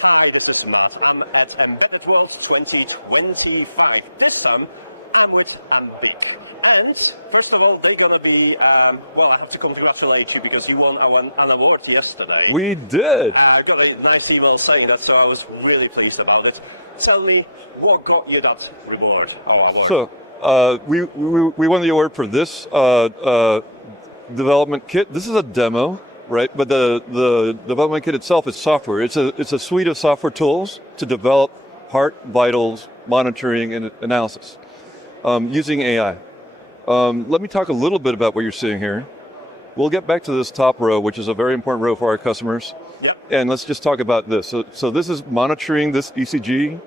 Hi, this is Matt. I'm at Embedded World 2025. This time, I'm with Ambiq. And first of all, they're going to be, well, I have to congratulate you because you won an award yesterday. We did. I got a nice email saying that, so I was really pleased about it. Tell me, what got you that reward or award? So, we won the award for this development kit. This is a demo, right? But the development kit itself is software. It's a suite of software tools to develop heart vitals monitoring and analysis using AI. Let me talk a little bit about what you're seeing here. We'll get back to this top row, which is a very important row for our customers. Yep. And let's just talk about this. So this is monitoring this ECG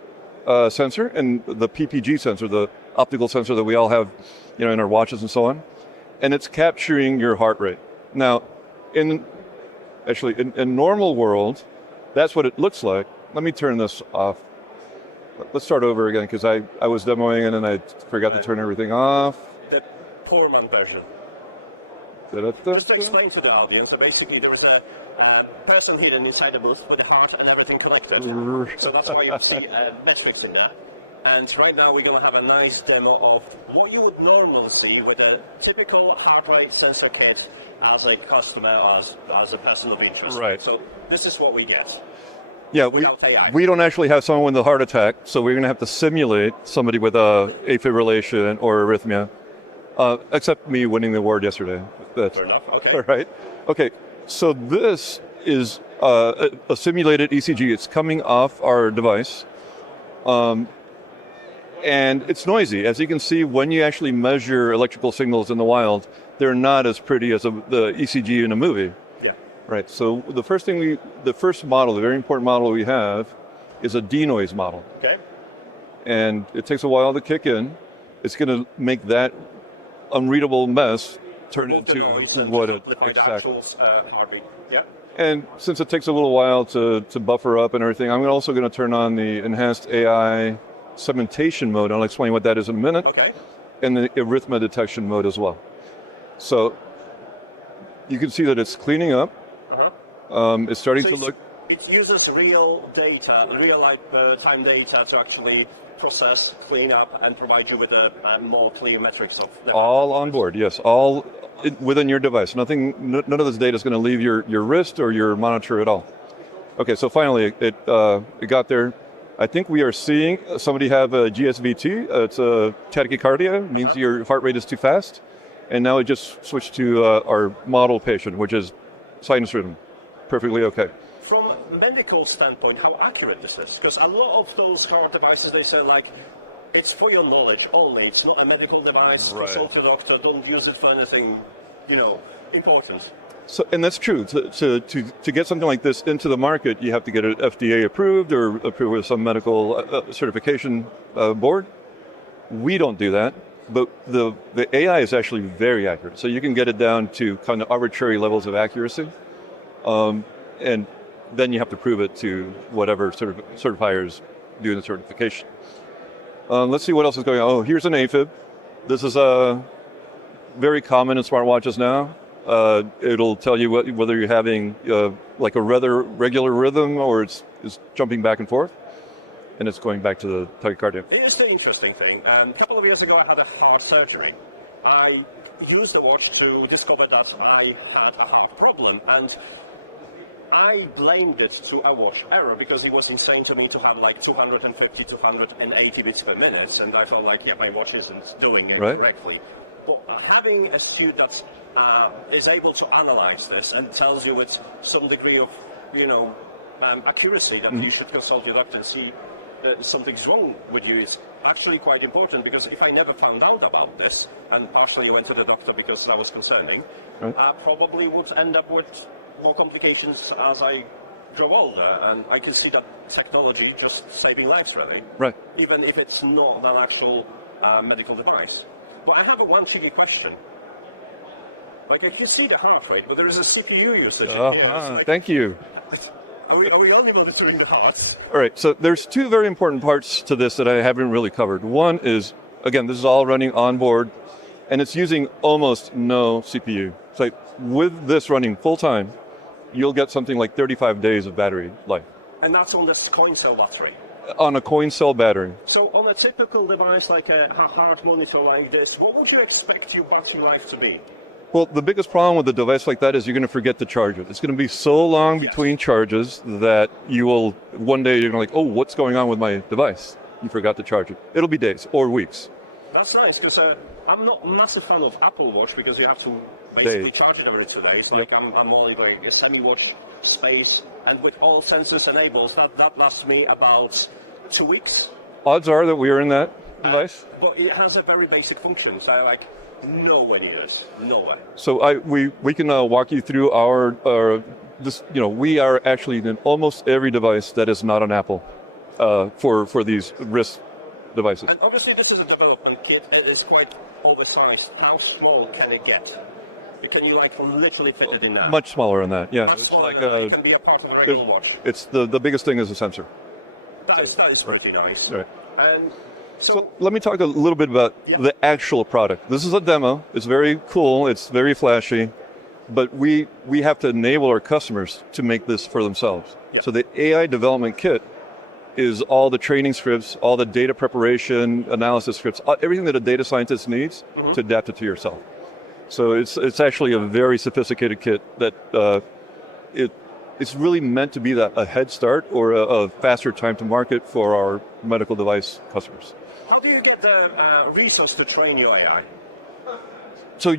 sensor and the PPG sensor, the optical sensor that we all have, in our watches and so on. And it's capturing your heart rate. Now, in normal world, that's what it looks like. Let me turn this off. Let's start over again because I was demoing it and I forgot to turn everything off. The poor man version. Just to explain to the audience, so basically there is a person hidden inside the booth with the heart and everything connected. So that's why you see metrics in there. And right now we're going to have a nice demo of what you would normally see with a typical heart rate sensor kit as a customer, as a person of interest, right? So this is what we get. Yeah, without AI. We don't actually have someone with a heart attack, so we're going to have to simulate somebody with a afibrillation or arrhythmia. Except me winning the award yesterday. Fair enough. Okay. All right. Okay. So this is a simulated ECG. It's coming off our device. And it's noisy. As you can see, when you actually measure electrical signals in the wild, they're not as pretty as the ECG in a movie. Yeah. Right. So the first model, the very important model we have, is a denoise model. Okay. And it takes a while to kick in. It's going to make that unreadable mess. Remove the noise and just amplify the actual heartbeat. Yeah. And since it takes a little while to buffer up and everything, I'm also going to turn on the enhanced AI segmentation mode. I'll explain what that is in a minute. Okay. And the arrhythmia detection mode as well. So you can see that it's cleaning up. It's starting to look. It uses real data, time data to actually process, clean up, and provide you with a more clear metrics of the heart all on board. Yes, all within your device. None of this data is going to leave your wrist or your monitor at all. Okay, so finally it got there. I think we are seeing somebody have a GSVT. It's a tachycardia, means your heart rate is too fast. And now it just switched to our model patient, which is sinus rhythm. Perfectly okay. From a medical standpoint, how accurate this is? Because a lot of those heart devices, they say it's for your knowledge only. It's not a medical device. Right. Consult your doctor. Don't use it for anything, important. So, and that's true. To get something like this into the market, you have to get it FDA approved or approved with some medical certification board. We don't do that, but the AI is actually very accurate. So you can get it down to kind of arbitrary levels of accuracy, and then you have to prove it to whatever certifiers do the certification. Let's see what else is going on. Oh, here's an AFib. This is very common in smartwatches now. It'll tell you whether you're having like a rather regular rhythm or it's jumping back and forth, and it's going back to the tachycardia. Here's the interesting thing. A couple of years ago, I had a heart surgery. I used the watch to discover that I had a heart problem, and I blamed it to a watch error because it was insane to me to have 250, 280 beats per minute, and I thought my watch isn't doing it correctly. But having a suit that is able to analyze this and tells you with some degree of, accuracy that you should consult your doctor and see that something's wrong with you, it's actually quite important, because if I never found out about this, and partially went to the doctor because that was concerning, I probably would end up with more complications as I grow older, and I can see that technology just saving lives, really. Right. Even if it's not an actual medical device. But I have one cheeky question. I can see the heart rate, but there is a CPU usage in here. So thank you. Are we only monitoring the hearts? All right, so there's two very important parts to this that I haven't really covered. One is, again, this is all running on board, and it's using almost no CPU. It's with this running full time, you'll get something like 35 days of battery life. And that's on this coin cell battery. On a coin cell battery. So on a typical device like a heart monitor like this, what would you expect your battery life to be? Well, the biggest problem with a device like that is you're going to forget to charge it. It's going to be so long Yes. between charges that you will, one day you're going to like, oh, what's going on with my device? You forgot to charge it. It'll be days or weeks. That's nice, because I'm not a massive fan of Apple Watch because you have to basically charge it every 2 days. Like I'm more like a semi-watch space, and with all sensors enabled, that lasts me about 2 weeks. Odds are that we are in that device. But it has a very basic function, so like nowhere near this, nowhere. So we can walk you through this. You know, we are actually in almost every device that is not an Apple for these wrist devices. And obviously this is a development kit. It is quite oversized. How small can it get? Can you like literally fit it in there? Much smaller than that. Yeah. Much smaller than that. It can be a part of a regular watch. It's the biggest thing is a sensor. That is pretty nice. Right. And so let me talk a little bit about the actual product. This is a demo. It's very cool. It's very flashy. But we have to enable our customers to make this for themselves. Yeah. So the AI development kit is all the training scripts, all the data preparation, analysis scripts, everything that a data scientist needs to adapt it to yourself. So it's actually a very sophisticated kit that it's really meant to be a head start or a faster time to market for our medical device customers. how do you get the resource to train your AI? So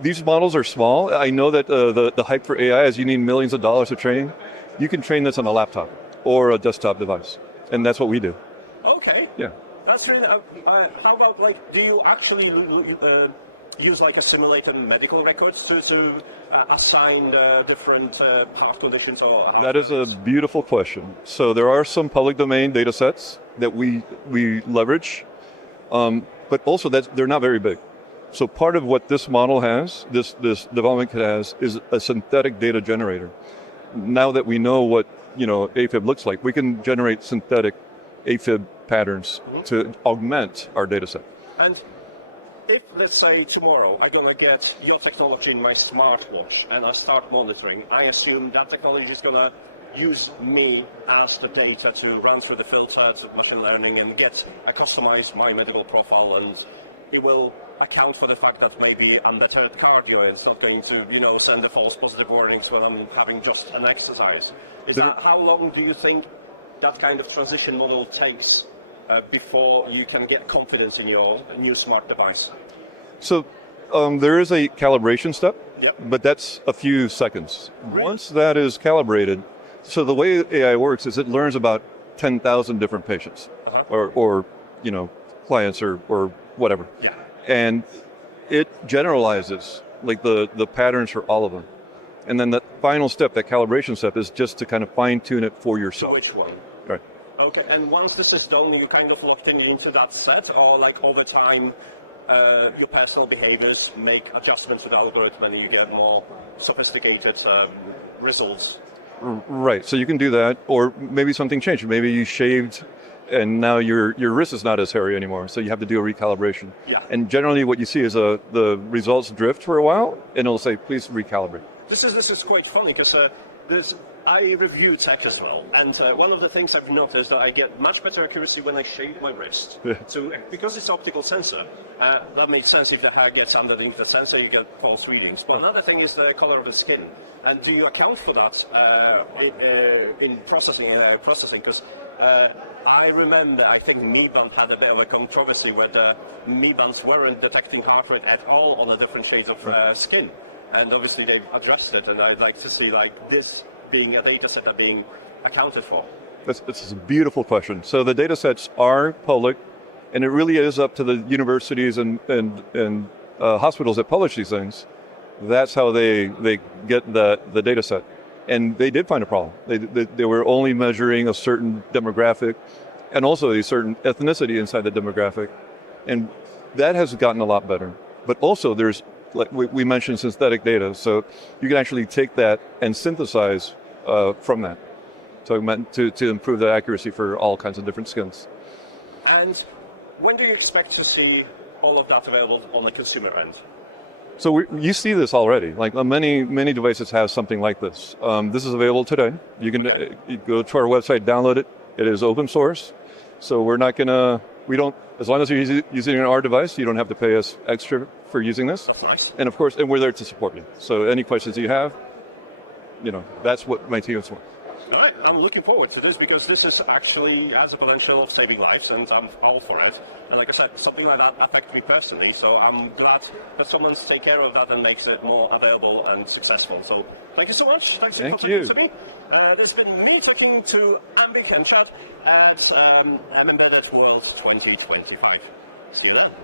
these models are small. I know that the hype for AI is you need millions of dollars to train. You can train this on a laptop or a desktop device. And that's what we do. Okay. Yeah. That's really. How about like? Do you actually use like a simulated medical records to assign different heart conditions or heart That failures? is a beautiful question. So there are some public domain data sets that we leverage, but also they're not very big. So part of what this model has, this development kit has, is a synthetic data generator. Now that we know what AFib looks like, we can generate synthetic AFib patterns to augment our data set. And if, let's say, tomorrow I'm going to get your technology in my smartwatch and I start monitoring, I assume that technology is going to use me as the data to run through the filter to machine learning and get a customized my medical profile, and it will account for the fact that maybe I'm better at cardio and it's not going to, send the false positive warnings when I'm having just an exercise. How long do you think that kind of transition model takes before you can get confidence in your new smart device? So there is a calibration step, Yep. but that's a few seconds. Really? Once that is calibrated, so the way AI works is it learns about 10,000 different patients or clients or whatever. Yeah. And it generalizes like the patterns for all of them. And then the final step, that calibration step, is just to kind of fine tune it for yourself. To which one? Right. Okay, and once this is done, you kind of locked into that set, or like over time, your personal behaviors make adjustments to the algorithm and you get more sophisticated results. Right. So you can do that, or maybe something changed. Maybe you shaved and now your wrist is not as hairy anymore, so you have to do a recalibration. Yeah. And generally what you see is the results drift for a while, and it'll say, please recalibrate. This is quite funny, because I review tech as well, and one of the things I've noticed that I get much better accuracy when I shave my wrist. So because it's optical sensor, that makes sense. If the hair gets underneath the sensor, you get false readings. But another thing is the color of the skin. And do you account for that in AI processing? Because I remember, I think Mi Band had a bit of a controversy where the Mi Bands weren't detecting heart rate at all on the different shades of skin. And obviously they've addressed it, and I'd like to see like this being a data set that being accounted for. This is a beautiful question. So the data sets are public, and it really is up to the universities and hospitals that publish these things. That's how they get the data set. And they did find a problem. They were only measuring a certain demographic and also a certain ethnicity inside the demographic. And that has gotten a lot better. But also there's, like we mentioned, synthetic data. So you can actually take that and synthesize from that. So I meant to improve the accuracy for all kinds of different skins. And when do you expect to see all of that available on the consumer end? So you see this already. Like many devices have something like this. This is available today. You can you go to our website, download it. It is open source. So we're not gonna, as long as you're using our device, you don't have to pay us extra for using this. That's nice. And of course, and we're there to support you. So any questions you have, that's what my team is for. All right, I'm looking forward to this because this is actually has a potential of saving lives, and I'm all for it. And like I said, something like that affects me personally, so I'm glad that someone's take care of that and makes it more available and successful. So thank you so much. Thanks for talking to me. This has been me talking to Ambiq and Chad at Embedded World 2025. See you then.